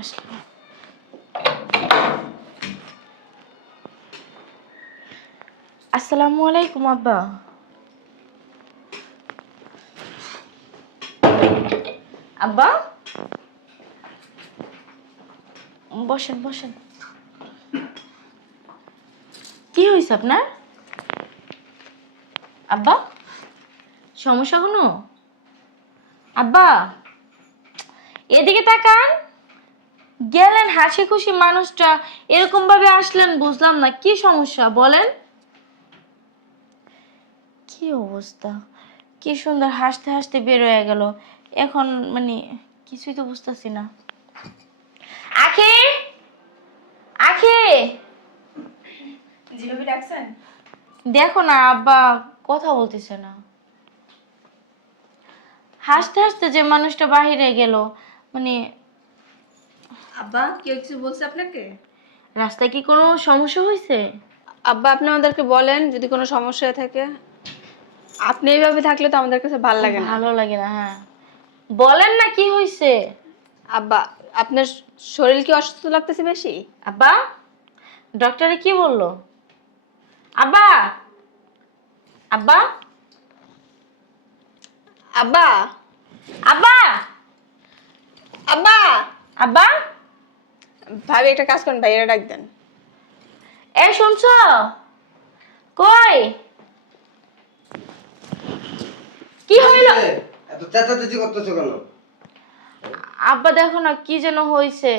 আসলাম। আসসালামু আলাইকুম আব্বা। আব্বা বসেন বসেন। কি হয়েছে আপনার? আব্বা সমস্যা কোনো? আব্বা এদিকে তাকান। গেলেন হাসি খুশি মানুষটা, এরকম ভাবে আসলেন, বুঝলাম না কি সমস্যা বলেন। কি অবস্থা, কি সুন্দর হাসতে হাসতে বের হয়ে গেল, এখন মানে কিছুই তো বুঝতেছি না। আখি, আখি, জিভাবি ডাকছেন? দেখো না আব্বা কথা বলতেছে না। হাসতে হাসতে যে মানুষটা বাহিরে গেল, মানে আব্বা কেউ কিছু বলছে আপনাকে? রাস্তায় কি কোনো সমস্যা হয়েছে? আব্বা আপনি আমাদেরকে বলেন যদি কোনো সমস্যা থাকে। আপনি এইভাবে থাকলে তো আমাদের কাছে ভালো লাগে না। ভালো লাগে না, হ্যাঁ বলেন না কি হয়েছে। আব্বা আপনার শরীর কি অসুস্থ লাগতেছে বেশি? আব্বা ডক্টরে কি বললো? আব্বা, আব্বা, আব্বা, আব্বা, আব্বা, আব্বা, ভাবি একটা কাজ করেন, ভাইয়েরা ডাক দেন। এ শুনছো? কই কি হইল? এত চেঁচাচেঁচি করতেছো কেন? আব্বা দেখো না কি যেন হয়েছে,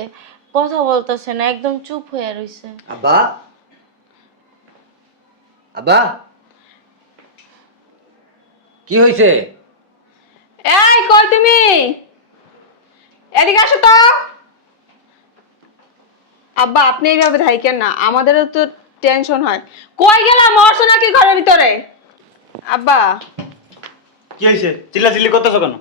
কথা বলতেছে না, একদম চুপ হয়ে রইছে। আব্বা, আব্বা, কি হয়েছে? এই কই তুমি? এদিকে আসো তো। আব্বা আপনি এইভাবে থাকেন না, আমাদেরও তো টেনশন হয়। কই গেলাম, মরছো নাকি ঘরের ভিতরে? আব্বা কি হয়েছে? চিল্লাচিল্লি করতেছো কেন?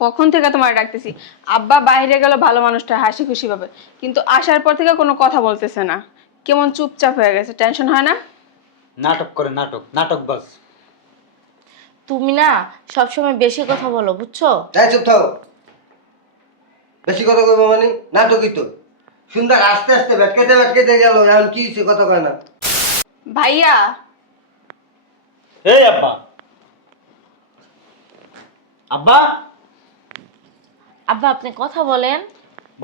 কখন থেকে তোমার ডাকতেছি। আব্বা বাইরে গেল ভালো মানুষটা হাসি খুশি ভাবে, কিন্তু আসার পর থেকে কোনো কথা বলতেছে না, কেমন চুপচাপ হয়ে গেছে। টেনশন হয় না? নাটক করে, নাটক নাটক বাস। তুমি না সবসময় বেশি কথা বলো, বুঝছো? তাই চুপ থাও। বেশি কথা কইবো মানে? নাটকই তো। সুন্দর আস্তে আস্তে ভেটকেতে গেল, এখন কি হয়েছে কথা কয় না? ভাইয়া এই আব্বা, আব্বা, আব্বা আপনি কথা বলেন।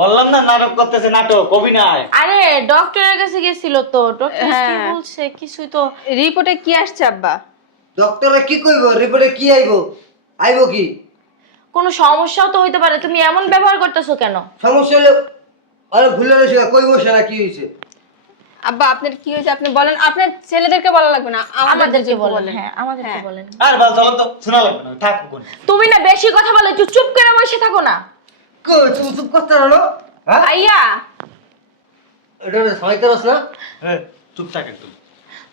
বললাম না নাটক করতেছে, নাটক অভিনয়। আরে ডক্টরের কাছে গেছিল তো, ডক্টর কি হ্যাঁ। বলছে কিছুই তো। রিপোর্টে কি আসছে আব্বা? ডক্টরে কি কইব? রিপোর্টে কি আইবো? আইবো কি? কোনো সমস্যাও তো হইতে পারে, তুমি এমন ব্যবহার করতেছো কেন? সমস্যা হলে আরে ভুলে রয়েছে, কইবো সে না কি হয়েছে? আব্বা আপনার কি হয়েছে আপনি বলেন, আপনার ছেলেদেরকে বলা লাগবে না, আমাদেরকে বলেন। হ্যাঁ আমাদেরকে হ্যাঁ। বলেন। আর বল চলো তো, শোনা লাগবে না, থাকো কোন। তুমি না বেশি কথা বলে, একটু চুপ করে বসে থাকো না। কই তুমি চুপ করতে রলো? হ্যাঁ? ভাইয়া এটা সাইতারস না? হ্যাঁ, চুপ থাক একদম।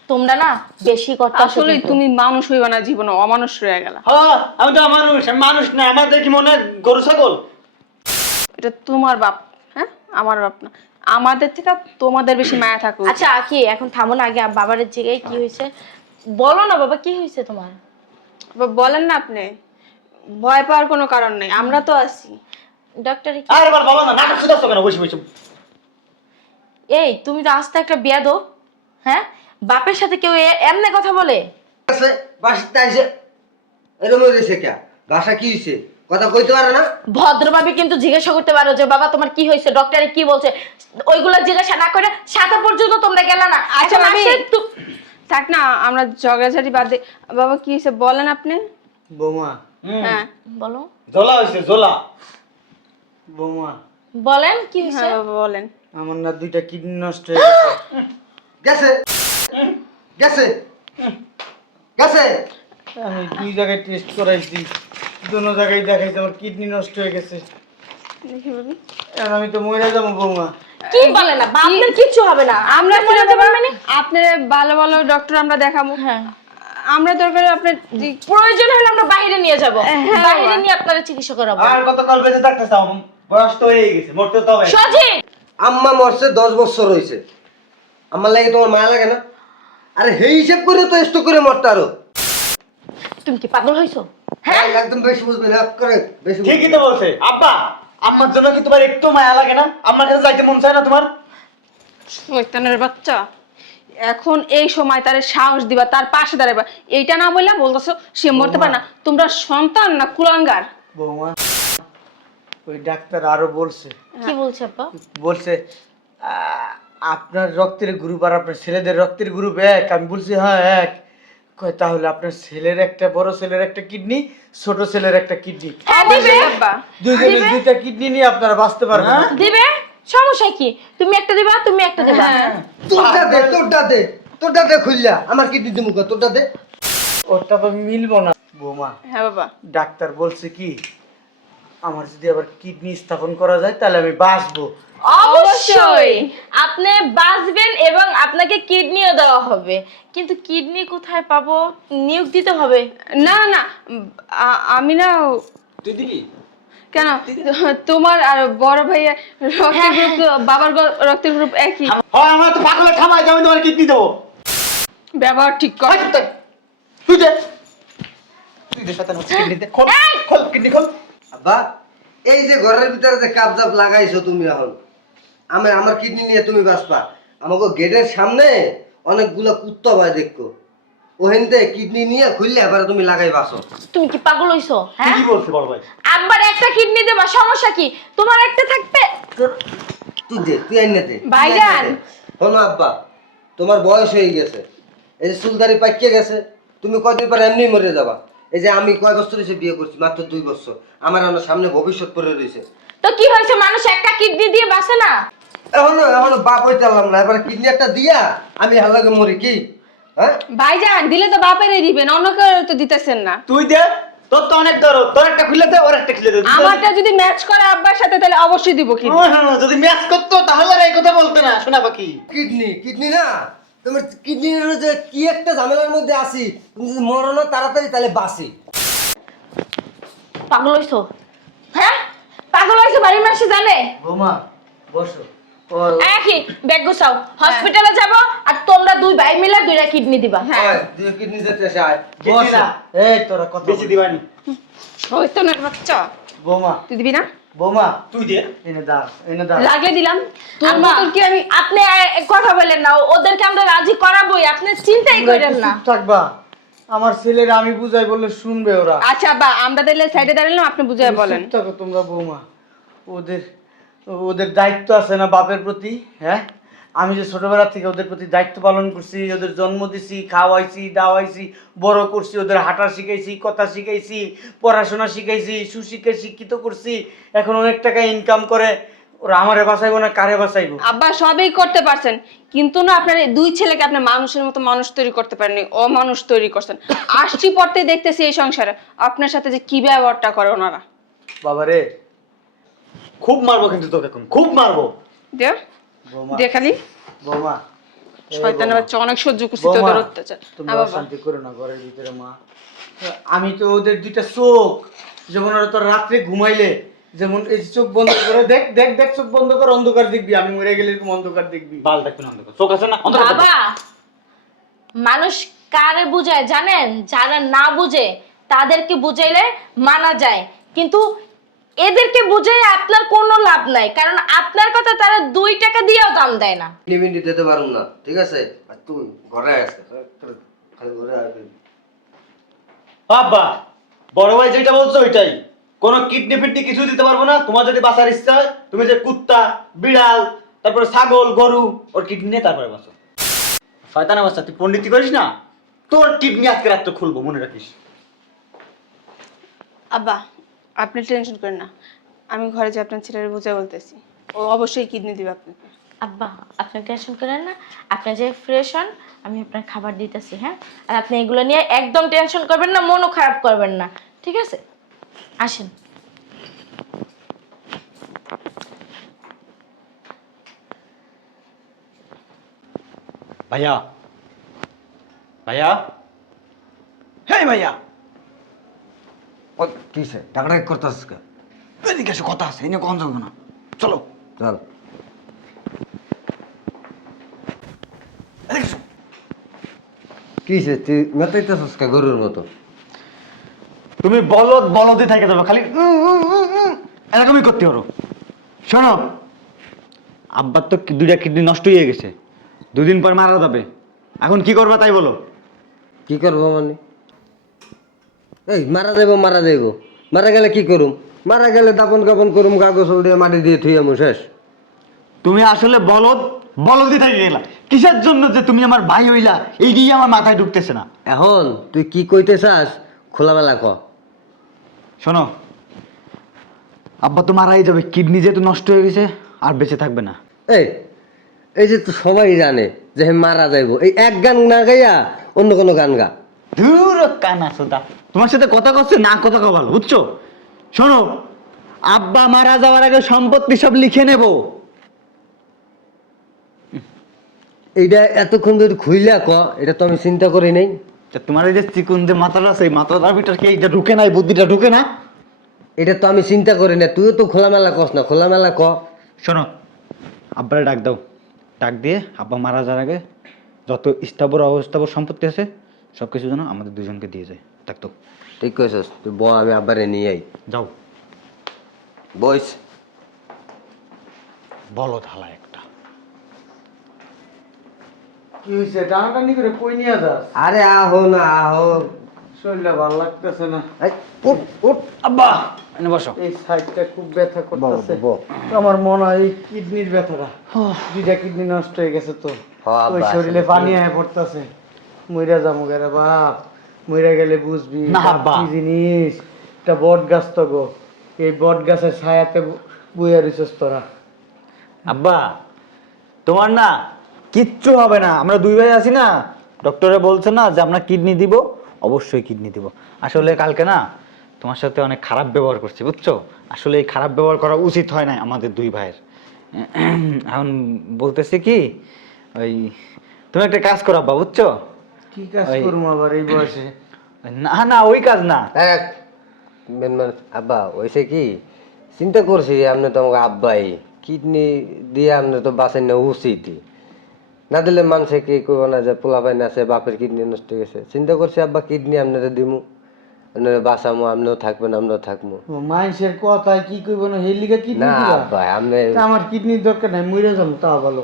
তোমরা না বেশি কথা আসলে তুমি মানুষ হইবা না, জীবনে অমানুষ রয়ে গেলা। হ্যাঁ, আমি তো মানুষ, আমি মানুষ না, আমাদের কি মনে হয় গরু ছাগল? এটা তোমার বাপ, হ্যাঁ আমার বাপ না। আমাদের থেকে তোমাদের বেশি মায়া থাকুক। আচ্ছা কি এখন থামো না, আগে বাবার জায়গায় কি হয়েছে বলো না। বাবা কি হয়েছে তোমার? বলেন না আপনি, ভয় পাওয়ার কোনো কারণ নেই, আমরা তো আছি। ডক্টরে কি? আর বল বাবা না, নাটক শুধাচ্ছ কেন বসে বসে? এই তুমি তো আস্তে একটা বেয়াদব। হ্যাঁ বাপের সাথে কেউ এমনি কথা বলে? আছে বাসিতে আইছে এরম হইছে কে? ভাষা কি হইছে? কথা কইতে পারে না? ভদ্রভাবে কিন্তু জিজ্ঞাসা করতে পারো যে বাবা তোমার কি হয়েছে, ডক্টরে কি বলছে, ওইগুলো জিজ্ঞাসা না করে সাথে পর্যন্ত তোমরা গেলে না। আচ্ছা এখন ভাবি, আসে থাক না আমরা ঝগড়াঝাটি বাদ দিই। বাবা কি হয়েছে বলেন আপনি। বৌমা, হ্যাঁ বলো, জোলা হয়েছে, জোলা। বৌমা, বলেন কি হয়েছে। হ্যাঁ বাবা বলেন। আমার না দুইটা কিডনি নষ্ট হয়ে গেছে। গেছে গেছে গেছে। আমি দুই জায়গায় টেস্ট করাইছি, দুনো জায়গায় দেখাইছি আমার কিডনি নষ্ট হয়ে গেছে। দেখি ভাবি, এখন আমি তো মরে যাবো বৌমা। কি বলে না, আপনার কিচ্ছু হবে না। আমরা আপনি মরে যাবেন মানে? আপনার ভালো ভালো ডক্টর আমরা দেখাবো। হ্যাঁ আমরা দরকার আপনার প্রয়োজন হলে আমরা বাইরে নিয়ে যাব, হ্যাঁ, বাইরে বাবা। নিয়ে আপনারা চিকিৎসা করাবো। আর কতকাল বেঁচে থাকতে চাও? বয়স তো হয়ে গেছে, মরতে তো হবে। সজিব আম্মা মরছে 10 বছর হইছে। আমার লাগে তোমার মায়া লাগে না? আরে সেই হিসাব করে তো স্টক করে মরতে আরো। তুমি কি পাগল হইছো? হ্যাঁ একদম বেশি বুঝবে না করে বেশি বুঝবে। ঠিকই তো বলছে আব্বা, আম্মার জন্য কি তোমার একটু মায়া লাগে না? আম্মার কাছে যাইতে মন চায় না তোমার? শয়তানের বাচ্চা, এখন এই সময় তারে সাহস দিবা, তার পাশে দাঁড়াবা, এইটা না বললাম বলতেছো সে মরতে পারে না? তোমরা সন্তান না কুলাঙ্গার? বৌমা, ওই ডাক্তার আরো বলছে, কি বলছে আব্বা? বলছে আপনার রক্তের গ্রুপ আর আপনার ছেলেদের রক্তের গ্রুপ এক। আমি বলছি হ্যাঁ এক। কয় তাহলে আপনার ছেলের একটা, বড় ছেলের একটা কিডনি, ছোট ছেলের একটা কিডনি, অবশ্যই আব্বা। দুইজনের দুইটা কিডনি নিয়ে আপনারা বাঁচতে পারবেন না। দিবে, সমস্যা কি? তুমি একটা দিবা, তুমি একটা দিবা। হ্যাঁ। তোরটা দে খুললা, আমার কিডনি দিমু কো, তোরটা দে। ওটা তো মিলবো না বৌমা। হ্যাঁ বাবা। ডাক্তার বলছে কি, আমার যদি আবার কিডনি স্থাপন করা যায় তাহলে আমি বাঁচবো। অবশ্যই আপনি বাঁচবেন এবং আপনাকে কিডনিও দেওয়া হবে। কিন্তু কিডনি কোথায় পাবো? নিয়োগ দিতে হবে। না না না, আমি না। তুই দিবি? কেন, তোমার আর বড় ভাইয়ের রক্তের গ্রুপ তো, বাবার রক্তের গ্রুপ একই। হয় আমার তো পাগলের ঠামাই, আমি তোমার কিডনি দেবো। ব্যবহার ঠিক কর। তুই দে, তুই দে শয়তান হচ্ছে কিডনি দে। খোল খোল কিডনি খোল। আব্বা, এই যে ঘরের ভিতরে যে কাপজাপ লাগাইছো তুমি, এখন আমার কিডনি নিয়ে তুমি বাঁচবা। আমাকে গেটের সামনে অনেকগুলো কুত্তা ভাই দেখো, ওহেনতে কিডনি নিয়ে খুললে এবার তুমি লাগাই বাঁচো। তুমি কি পাগল হইছো? হ্যাঁ, কি বলছিস বড় ভাই? আব্বার একটা কিডনি দেবা, সমস্যা কি? তোমার একটা থাকবে। তুই দে, তুই আইনে দে। ভাইজান। শোনো আব্বা, তোমার বয়স হয়ে গেছে, এই যে চুলদারি পাকিয়ে গেছে, তুমি কয়দিন পর এমনি মরে যাবা। এই যে আমি কয় বছর এসে বিয়ে করছি, মাত্র 2 বছর, আমার আমার সামনে ভবিষ্যৎ পড়ে রয়েছে। তো কি হয়েছে? মানুষ একটা কিডনি দিয়ে বাঁচে না? এখনো বাপ হইতে পারলাম না, এবার কিডনি একটা দিয়া আমি হালাকে মরি কি? হ্যাঁ, ভাইজান, দিলে তো বাপেরই দিবেন, অন্য কেউ তো দিতেছেন না। তুই দে, তোর তো অনেক দরদ, তোর একটা খুলে দে, ওর একটা খুলে দে। আমারটা যদি ম্যাচ করে আব্বার সাথে তাহলে অবশ্যই দিব কি। যদি ম্যাচ করতো তাহলে আর এই কথা বলতে না। শোনা বাকি কিডনি না, তোমার কিডনি যে কি একটা ঝামেলার মধ্যে আছি, তুমি যদি মরো না তাড়াতাড়ি তাহলে বাঁচি। পাগল হইছো? হ্যাঁ, পাগল হইছো? বাড়ির মানুষ জানে? বৌমা বসো। একই ব্যাগ গুছাও, হসপিটালে যাব, আর তোমরা দুই ভাই মিলে দুইটা কিডনি দিবা। হয় দুই কিডনি যেতে চাই। বসো। এই তোরা কথা বেশি দিবানি। শয়তানের বাচ্চা, বৌমা, তুই দিবি না? বৌমা তুই দে। এনে দাও, এনে দাও। লাগিয়ে দিলাম। তোর আম্মা, মতন কি আমি? আপনি কথা বলেন না, ওদেরকে আমরা রাজি করাবোই, আপনি চিন্তাই করেন না। চুপ থাকবা, আমার ছেলেরা আমি বুঝাই বললে শুনবে ওরা। আচ্ছা বা আমরা তাহলে সাইডে দাঁড়ালাম, আপনি বুঝাই বলেন। চুপ থাকো তোমরা বৌমা। ওদের ওদের দায়িত্ব আছে না বাপের প্রতি? হ্যাঁ, আমি যে ছোটবেলা থেকে ওদের প্রতি দায়িত্ব পালন করছি, ওদের জন্ম দিছি, খাওয়াইছি, দাওয়াইছি, বড় করছি, ওদের হাঁটা শিখাইছি, কথা শিখাইছি, পড়াশোনা শিখাইছি, সুশিক্ষায় শিক্ষিত করছি। এখন অনেক টাকা ইনকাম করে, ওরা আমারে বাঁচাইবো না কারে বাঁচাইবো? আব্বা সবই করতে পারছেন, কিন্তু না আপনার এই দুই ছেলেকে আপনি মানুষের মতো মানুষ তৈরি করতে পারেননি, অমানুষ তৈরি করছেন। আসছি পড়তে দেখতেছি এই সংসারে আপনার সাথে যে কি ব্যবহারটা করে ওনারা। বাবারে, খুব মারবো কিন্তু তোকে, এখন খুব মারবো। দেখ বৌমা, দেখ খালি বৌমা, শয়তানের বাচ্চা, অনেক সহ্য করছি বৌমা, তোদের অত্যাচার। তুমি হ্যাঁ বাবা। অশান্তি করো না ঘরের ভিতরে মা। আমি তো ওদের দুইটা চোখ, যেমন ওরা তোর রাত্রে ঘুমাইলে যেমন এই চোখ বন্ধ করে দেখ দেখ দেখ, চোখ বন্ধ কর, অন্ধকার দেখবি। আমি মরে গেলে এরকম অন্ধকার দেখবি। বাল দেখবি না, অন্ধকার চোখ আছে না, অন্ধকার দেখবি। বাবা, মানুষ কারে বুঝায় জানেন? যারা না বুঝে তাদেরকে বুঝাইলে মানা যায়, কিন্তু এদেরকে বুঝাই আপনার কোনো লাভ নাই, কারণ আপনার কথা তারা 2 টাকা দিয়েও দাম দেয় না। কিডনি দিতে পারুম না, ঠিক আছে? আর তুই ঘরে আসে, খালি ঘরে আসবি। বাবা, বড় ভাই যেটা বলছো ওইটাই। কোনো কিডনি ফিডনি কিছু দিতে পারবো না। তোমার যদি বাঁচার ইচ্ছা হয়, তুমি যে কুত্তা, বিড়াল, তারপরে ছাগল, গরু, ওর কিডনি নিয়ে তারপরে বাঁচো। শয়তানা বাচ্চা, তুই পণ্ডিতি করিস না, তোর কিডনি আজকে রাত্রে খুলবো, মনে রাখিস। আব্বা আপনি টেনশন করেন না, আমি ঘরে যে আপনার ছেলের বুঝে বলতেছি, ও অবশ্যই কিডনি দিবে আপনাকে। আব্বা, আপনি টেনশন করেন না, আপনি যে ফ্রেশ হন, আমি আপনার খাবার দিতেছি। হ্যাঁ, আর আপনি এগুলো নিয়ে একদম টেনশন করবেন না, মনও খারাপ করবেন না, ঠিক আছে? আসেন। ভাইয়া, ভাইয়া, হ্যাঁ ভাইয়া, ও কিসে টাকাটা করতেছিস কে? এদিকে এসে কথা আছে, এনে কখন যাবো না, চলো। চল। কিসে তুই মেতাইতেছিস কে গরুর মতো? তুমি বলদ বলদই থাকে যাবে, খালি এরকমই করতে পারো। শোনো, আব্বার তো দুইটা কিডনি নষ্ট হয়ে গেছে, 2 দিন পর মারা যাবে। এখন কি করবা তাই বলো। কি করবো মানে? এই মারা যাইব, মারা যাইব, মারা গেলে কি করুম? মারা গেলে দাপন কাপন করুম, কাগজ উড়িয়ে মাটি দিয়ে থুই আমু, শেষ। তুমি আসলে বলদই থাকি গেলা। কিসের জন্য যে তুমি আমার ভাই হইলা এই দিয়ে আমার মাথায় ঢুকতেছে না। এখন তুই কি কইতে চাস খোলামেলা ক। শোনো, আব্বা তো মারাই যাবে, কিডনি যেহেতু নষ্ট হয়ে গেছে আর বেঁচে থাকবে না। এই এই যে তো সবাই জানে যে হে মারা যাইব, এই এক গান না গাইয়া অন্য কোনো গান গা। ধুর কানা সুদা, তোমার সাথে কথা করছে না, কথা কও ভালো, বুঝছো? শোনো, আব্বা মারা যাওয়ার আগে সম্পত্তি সব লিখে নেব। এইটা এতক্ষণ ধরে খুইলা ক, এটা তো আমি চিন্তা করি নাই। তা তোমার এই যে চিকুন যে মাথাটা আছে, এই মাথাটার ভিতর কি এইটা ঢুকে না, এই বুদ্ধিটা ঢুকে না? এটা তো আমি চিন্তা করি না, তুইও তো খোলামেলা কস না, খোলামেলা ক। শোনো, আব্বারে ডাক দাও, ডাক দিয়ে আব্বা মারা যাওয়ার আগে যত স্থাবর অস্থাবর সম্পত্তি আছে সব কিছু যেন আমাদের দুজনকে দিয়ে যায়। ডাক দাও। ঠিক কইছস, তুই ব, আমি আব্বারে নিয়ে আই। যাও। বইস। বলো ধালা একটা। কি হয়েছে? টানাটানি করে কই নিয়ে যাস? আরে আহো না আহো। শরীরটা ভালো লাগতেছে না। এই, উঠ উঠ। আব্বা এনে বসো। এই সাইডটা খুব ব্যথা করতেছে। বউ। আমার মনে হয় এই কিডনির ব্যথাটা, 2টা কিডনি নষ্ট হয়ে গেছে তো, হ্যাঁ, ওই আব্বা, শরীরে আসলে পানি আয় পড়তেছে। মইরা যাবো গেরে বাপ, মইরা গেলে বুঝবি না, বাপ আব্বা। কি জিনিস। একটা বট গাছ তো গো, এই বট গাছের ছায়াতে বইয়া রইছস তোরা। আব্বা, তোমার না কিচ্ছু হবে না, আমরা 2 ভাই আছি না। ডক্টরে বলছে না যে আমরা কিডনি দিব, অবশ্যই কিডনি দিব। আসলে কালকে না তোমার সাথে অনেক খারাপ ব্যবহার করছি, বুঝছো? আসলে এই খারাপ ব্যবহার করা উচিত হয় না আমাদের 2 ভাইয়ের। এখন বলতেছি কি, ওই তুমি একটা কাজ করো আব্বা, বুঝছো? কি কাজ ওই- করবো আবার এই বয়সে? না না, ওই কাজ না। এক আব্বা ওইসে কি চিন্তা করছি, আপনি তো আমাকে আব্বাই, কিডনি দিয়ে আপনি তো বাঁচেন না উচিতই, না দিলে মানুষে কি করবো না যে পোলা পাইন আছে বাপের কিডনি নষ্ট হয়ে গেছে। চিন্তা করছি আব্বা কিডনি আপনারা দিমু, আপনারা বাঁচামো, আপনিও থাকবেন আমরাও থাকবো। মানুষের কথায় কি করবো না, হের লিগা কিডনি না দিবা? আব্বা আপনি তা আমার কিডনির দরকার নাই, মইরা যাবো তা ভালো।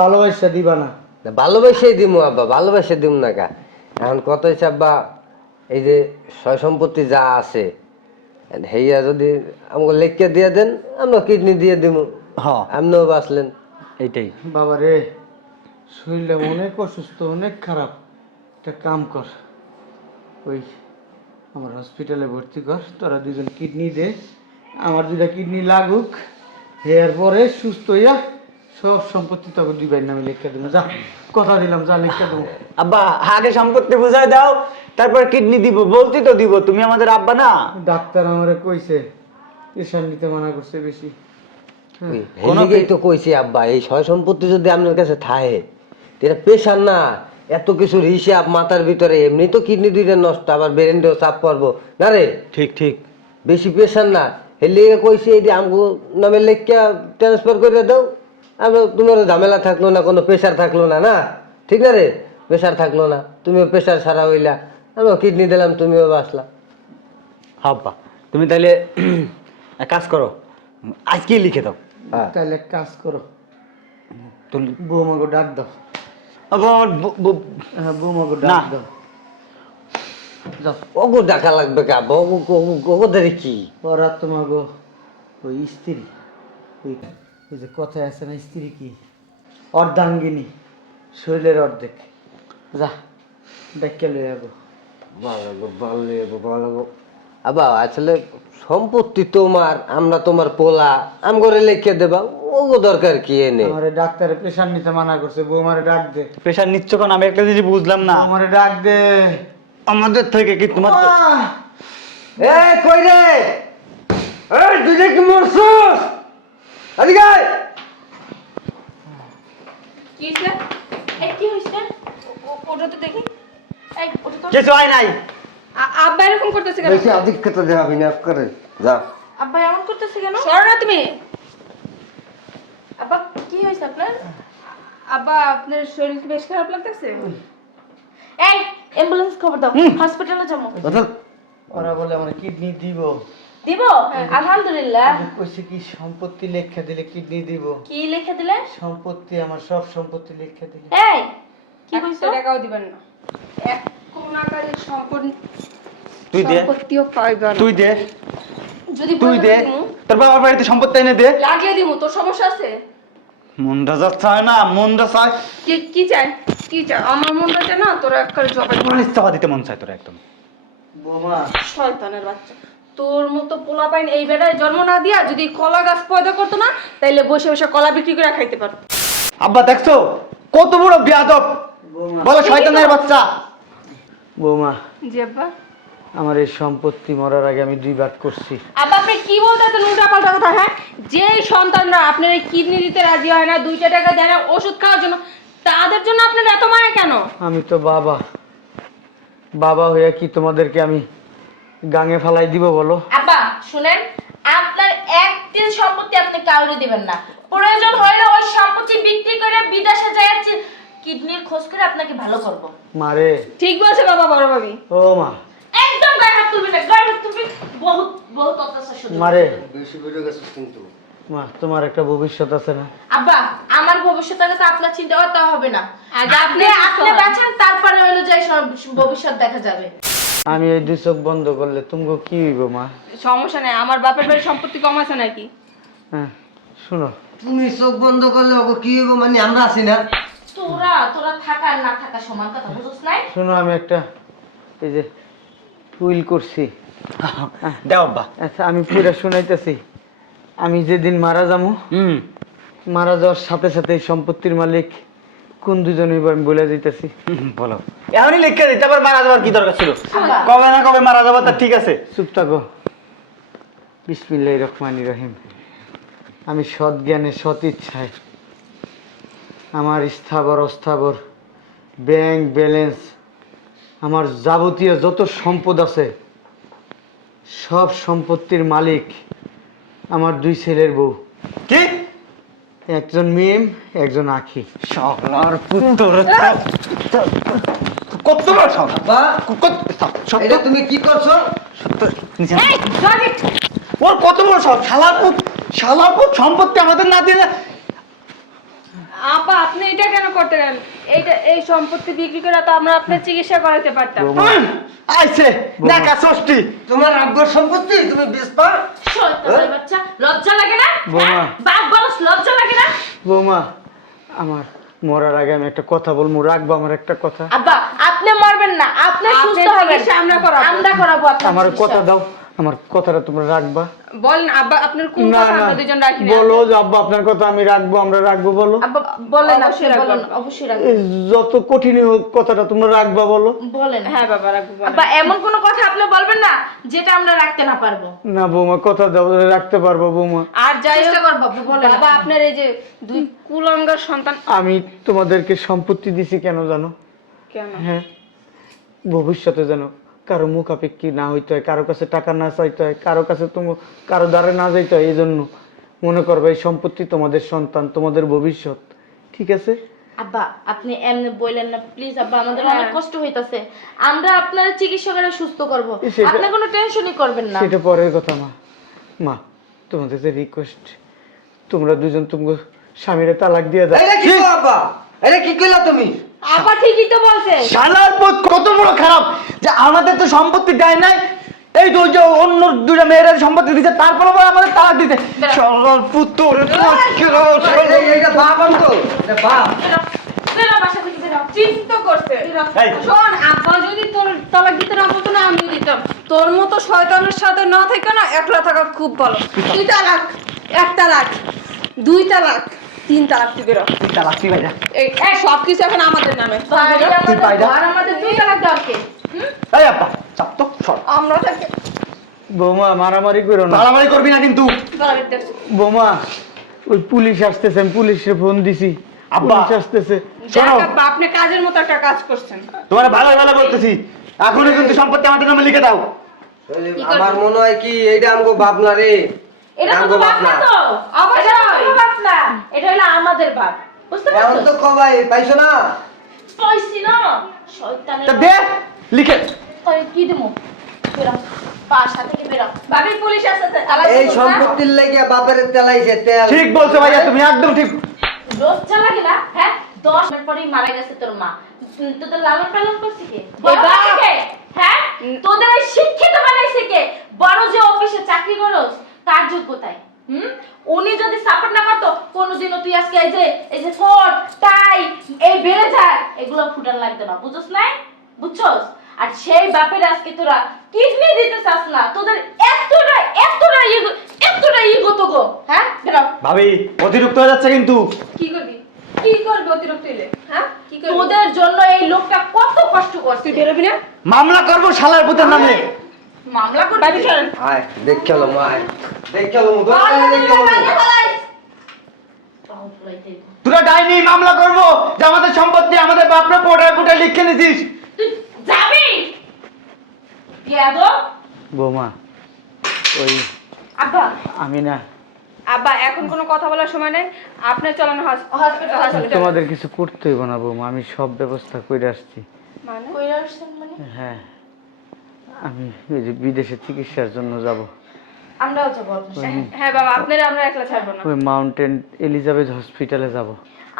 ভালোবাসা দিবা না? ভালোবাসাই দিমু আব্বা, ভালোবাসা দিম না কা। এখন কত হয়েছে আব্বা, এই যে সয় সম্পত্তি যা আছে হেইয়া যদি আমাকে লেখকে দিয়ে দেন, আমরা কিডনি দিয়ে দিমু, হ্যাঁ আপনিও বাঁচলেন। এইটাই। বাবা রে, শরীরটা অনেক অসুস্থ, অনেক খারাপ। একটা কাম কর, ওই আমার হসপিটালে ভর্তি কর, তোরা 2জন কিডনি দে, আমার 2টা কিডনি লাগুক, এর পরে সুস্থ হইয়া সব সম্পত্তি তোকে 2 ভাইয়ের নামে লিখে দেবো। যা, কথা দিলাম, যা লিখে দেবো। আব্বা আগে সম্পত্তি বুঝাই দাও, তারপর কিডনি দিব। বলছি তো দিব, তুমি আমাদের আব্বা না। ডাক্তার আমারে কইছে প্রেশার নিতে মানা করছে বেশি। হেলিগেই তো কইছি আব্বা, এই সয় সম্পত্তি যদি আপনার কাছে থাকে, এটা পেশার না, এত কিছুর হিসাব মাথার ভিতরে, এমনি তো কিডনি 2টা নষ্ট, আবার ব্রেনেও চাপ পড়বো না রে, ঠিক ঠিক। বেশি পেশার না। হেলিগে কইছি এটি আমগো নামে লেখা ট্রান্সফার করে দাও, আমরা তোমার ঝামেলা থাকলো না, কোনো প্রেশার থাকলো না, না ঠিক না রে? প্রেশার থাকলো না, তুমিও প্রেশার ছাড়া হইলা, আমিও কিডনি দিলাম, তুমিও বাঁচলা। আব্বা তুমি তাহলে এক কাজ করো, আজকেই লিখে দাও। হ্যাঁ। তাহলে এক কাজ করো, তুল- বৌমাকে ডাক দাও। আবার হ্যাঁ, বৌমাকে না। ডাক দাও। যাও, ওগো ডাকা লাগবে কা, ওদের কি? ওরা তোমাকে ওই স্ত্রী, ওই ওই যে কথায় আছে না, স্ত্রী কি অর্ধাঙ্গিনী, শরীরের অর্ধেক। যা, ডাক্কে লই যাবো। আবা আসলে সম্পত্তি তোমার, আমরা তোমার পোলা, আম করে লিখে দেবা, ওগো দরকার কি এনে? আমারে ডাক্তারে প্রেশার নিতে মানা করছে, বৌমারে ডাক দে। প্রেশার নিচ্ছ কেন? আমি একটা জিনিস বুঝলাম না। আমারে ডাক দে। আমাদের থেকে কি তোমার আহ! এ কই রে, এই দুজে কি মরছস? এদিকে আয়। কি হইছে? এই কি হইছে? ওটা তো দেখি। এই ওটা তো কিছু হয় নাই। আব্বা এরকম করতেছে কেন? বেশি আধিক্যতা দেখাবি না করে, যা। আব্বা এমন করতেছে কেন? সরো না তুমি। আব্বা কি হইছে আপনার? আব্বা আপনার শরীর কি বেশ খারাপ লাগতেছে? এই অ্যাম্বুলেন্স খবর দাও, হসপিটালে যাবো। কথা ওরা বলে আমার কিডনি দিব, দিব আলহামদুলিল্লাহ। কইছে কি সম্পত্তি লেখা দিলে কিডনি দিব। কি লিখে দিলে? সম্পত্তি, আমার সব সম্পত্তি লেখা দিলে। এই কি কইছো? 1 টাকাও দিবেন না। এক কোনাকারে সম্পত্তি তুই দে, সম্পত্তিও পাইবা না। তুই দে, যদি তুই বলে দে। দিমু, তোর বাবার বাড়িতে সম্পত্তি এনে দে। লাগিয়ে দিমু, তোর সমস্যা আছে? মনটা যা চায় না, মনটা চায় কি চাই? কি চাই? আমার মনটা চায় না তোরা একবারে জবাই করে। পুলিশ চাপা দিতে মন চায় তোর একদম। বোমা শয়তানের বাচ্চা, তোর মতো পোলা পাইন এই বেড়ায় জন্ম না দিয়া যদি কলা গাছ পয়দা করতো না, তাইলে বসে বসে কলা বিক্রি করে খাইতে পারতো। আব্বা দেখছো কত বড় বেয়াদব, বোমা বলো শয়তানের বাচ্চা। বোমা জি আব্বা। আমার এই সম্পত্তি মরার আগে আমি 2 ভাগ করছি। আব্বা আপনি কি বলতেছেন উল্টা পাল্টা কথা? হ্যাঁ, যে সন্তানরা আপনার এই কিডনি দিতে রাজি হয় না, 2 টাকা দেয় না ওষুধ খাওয়ার জন্য, তাদের জন্য আপনার এত মায়া কেন? আমি তো বাবা, বাবা হইয়া কি তোমাদেরকে আমি গাঙে ফালাই দিব বলো? আব্বা শুনেন, আপনার একটি সম্পত্তি আপনি কাউরে দিবেন না। প্রয়োজন হলে ওই সম্পত্তি বিক্রি করে বিদেশে যায় কিডনির খোঁজ করে আপনাকে ভালো করব। মারে ঠিক বলছে বাবা, বড় ভাবি। ও মা একদম গায়ে হাত তুলবি না, গায়ে হাত তুলবি। বহুত বহুত অত্যাচার শুধু। মারে বেশি বেড়ে গেছিস কিন্তু। মা, তোমার একটা ভবিষ্যৎ আছে না? আব্বা আমার ভবিষ্যতের কথা আপনার চিন্তা করতে হবে না। আগে আপনি আপনি বাঁচেন, তারপরে হলো যে ভবিষ্যৎ দেখা যাবে। আমি এই 2 চোখ বন্ধ করলে তুমি কি হইব মা? সমস্যা নেই, আমার বাপের বাড়ির সম্পত্তি কম আছে নাকি? হ্যাঁ শুনো, তুমি চোখ বন্ধ করলে ওকে কি হইব, মানে আমরা আছি না? তোরা তোরা থাকা আর না থাকা সমান কথা, বুঝছ নাই? শোনো আমি একটা এই যে উইল করছি। দেও আব্বা। আচ্ছা আমি পুরা শুনাইতেছি। আমি যেদিন মারা যাবো, মারা যাওয়ার সাথে সাথে এই সম্পত্তির মালিক কোন 2জন হইব আমি বলে দিতেছি। বলো এখনই লিখে দিতে, আবার মারা যাওয়ার কি দরকার ছিল? আব্বা। কবে না কবে মারা যাবো, তা ঠিক আছে। চুপ থাকো। বিসমিল্লাহির রহমানির রহিম। আমি সৎ জ্ঞানে সৎ ইচ্ছায় আমার স্থাবর অস্থাবর ব্যাংক ব্যালেন্স, আমার যাবতীয় যত সম্পদ আছে, সব সম্পত্তির মালিক আমার 2 ছেলের বউ। কি? একজন মিম, একজন আখি। শালার পুত্র, কত বড় সাহস! বা সত্য, এটা তুমি কি করছো? সত্য, নিচে। এই জজিট, ওর কত বড় সাহস! শালার পুত সম্পত্তি আমাদের না দিলে। আপা আপনি এটা কেন করতে গেলেন? এই সম্পত্তি বিক্রি করে তো আমরা আপনার চিকিৎসা করাতে পারতাম। আইছে দেখা ষষ্ঠী। তোমার আব্বার সম্পত্তি তুমি বেচবা? শয়তানের বাচ্চা, লজ্জা লাগে না? বৌমা। হ্যাঁ? বাপ বলস, লজ্জা লাগে না? বৌমা, আমার মরার আগে আমি একটা কথা বলবো, রাখবো আমার একটা কথা। আব্বা আপনি মরবেন না, আপনি সুস্থ আপনার হবেন। চিকিৎসা আমরা করাবো। আমরা করাবো আপনার আমার চিকিৎসা। কথা দাও, আমার কথাটা তোমরা রাখবা। বলেন আব্বা, আপনার কোন না কথা না আমরা দুজন রাখি না? বলো যে আব্বা আপনার কথা আমি রাখবো, আমরা রাখবো, বলো। আব্বা বলেন, আপনি অবশ্যই রাখবো। বলেন, অবশ্যই রাখবো। এই যত কঠিনই হোক কথাটা তোমরা রাখবা, বলো। বলেন। হ্যাঁ বাবা রাখবো। বলেন। আব্বা এমন কোনো কথা আপনি বলবেন না যেটা আমরা রাখতে না পারবো। না বৌমা, কথা দাও, রাখতে পারবো বৌমা। আর যাই চেষ্টা হোক করবো, আপনি বলেন। বাবা, আপনার এই যে 2 কুলাঙ্গার সন্তান। আমি তোমাদেরকে সম্পত্তি দিছি কেন জানো? কেন? হ্যাঁ, ভবিষ্যতে যেন কারো মুখাপেক্ষি না হইতে হয়, কারো কাছে টাকা না চাইতে হয়, কারো কাছে কারো দ্বারে না যাইতে হয়। এই জন্য মনে করবে এই সম্পত্তি তোমাদের সন্তান, তোমাদের ভবিষ্যৎ। ঠিক আছে? আব্বা আপনি এমনি বললেন না প্লিজ। আব্বা আমাদের হ্যাঁ। অনেক কষ্ট হইতাছে, আমরা আপনার চিকিৎসা করে সুস্থ করব। সেটা- আপনি কোনো টেনশনই করবেন না। সেটা পরের কথা। মা তোমাদের যে রিকোয়েস্ট, তোমরা 2জন তোমার স্বামীরে তালাক দিয়ে দাও। এটা কি করো আব্বা? এটা কি কইলা তুমি? আপা ঠিকই তো বলছে। শালার পুত কত বড় খারাপ যে আমাদের তো সম্পত্তি দেয় নাই, এই তো ওই যে অন্য 2টা মেয়ের সম্পত্তি দিচ্ছে, তারপর আবার আমাদের তালাক দিতে। শালার পুত্র, এটা বাপ আনতো, এটা বাপ। বেরো, বেরো বাসা থেকে বেরো। চিন্তা করছে। এই। শোন, আব্বা যদি তোর তালাক দিতে না বলতো না, আমিও দিতাম। তোর মতো শয়তানের সাথে না থেকে না একলা থাকা খুব ভালো। 2 তালাক, 1 তালাক, 2 তালাক, 3 তালাক, তুই বেরো। তালাক তুই ভাইয়া। এই সবকিছু এখন আমাদের নামে। বাড়ি তুই আমাদের, পায়রা। ঘর আমাদের, 2 তালাক দরকার। এই আব্বা চাপ তো, সর। আমরা থাকি বৌমা মারামারি করো না। মারামারি করবি না কিন্তু। বাড়িতে আসি। বৌমা, ওই পুলিশ আসতেছে, আমি পুলিশে ফোন দিছি। আব্বা। পুলিশ আসতেছে। শোনো। দেখ আব্বা, আপনি কাজের মতো একটা কাজ করছেন। তোমার ভালো ভালো বলতেছি, এখনই কিন্তু সম্পত্তি আমাদের নামে লিখে দাও। আমার মনে হয় কি এইটা আমগো বাপ না রে। এটা তো আমগো বাপ না তো। অবশ্যই। এটা তো বাপ না, এটা হলো আমাদের বাপ। বুঝতে এখন পারছো? তো কবাই পাইছো না? পাইছি না, শয়তানের তা দে লিখে। বাপ। কি দেবো? বেরো। বাসা থেকে বেরো। ভাবি পুলিশ আসছে তালা এই সম্পত্তির লেগে বাপের তেলাইছে তেল। ঠিক বলছো ভাইয়া, তুমি একদম ঠিক। লজ্জা লাগে না? হ্যাঁ 10 মিনিট পরেই মারা গেছে তোর মা। তোদের লালন পালন করছে কে? বড় বাপ। কে? হ্যাঁ তোদের এই শিক্ষিত বানাইছে কে? বড় যে অফিসে চাকরি করস কার যোগ্যতায়? উনি যদি সাপোর্ট না করতো কোনোদিনও তুই আজকে এই যে কোট টাই এই বেড়ে যায় এগুলো ফুটান লাগতো না, বুঝছস নাই? বুঝছস? আর সেই বাপের আজকে তোরা কিডনি দিতে চাস না, তোদের এতটা ইগো তো গো। হ্যাঁ বেরো। ভাবি অতিরিক্ত হয়ে যাচ্ছে কিন্তু। কি করবি? কি করবি অতিরিক্ত হইলে? হ্যাঁ কি করবি? তোদের জন্য এই লোকটা কত কষ্ট করছে। তুই বেরোবি না? মামলা করবো শালার পুতের নামে। মামলা করবি? বাড়ি চল। আয় দেখ খেলো মা, আয় দেখ খেলো মা, দোকানে দেখ খেলো মা। তোরা ডাইনি মামলা করবো যে আমাদের সম্পত্তি আমাদের বাপরা পোটা লিখে নিছিস। তুই যাবি? ইয়াদব বৌমা ওই আব্বা আমি না, আব্বা এখন কোনো কথা বলার সময় নেই, আপনি চলেন হসপিটাল। তোমাদের কিছু করতে হইব না বৌমা, আমি সব ব্যবস্থা করে আসছি। মানে কইরা আসছেন মানে? হ্যাঁ আমি ওই যে বিদেশে চিকিৎসার জন্য যাব। আমরাও যাবো আপনার সাথে। হ্যাঁ বাবা আপনারা আমরা একলা ছাড়বো না। ওই মাউন্টেন এলিজাবেথ হসপিটালে যাব।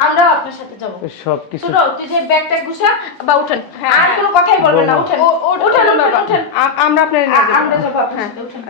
আমরাও আপনার সাথে যাবো। সব কিছু ছোট তুই যে ব্যাগটা গুছা বা উঠেন। হ্যাঁ। আর কোনো কথাই বলবেন না, বৌমা। উঠেন। ওঠেন বাবা। উঠেন। আমরা আপনারা নিয়ে যাবো। আমরা যাবো আপনার সাথে, উঠেন।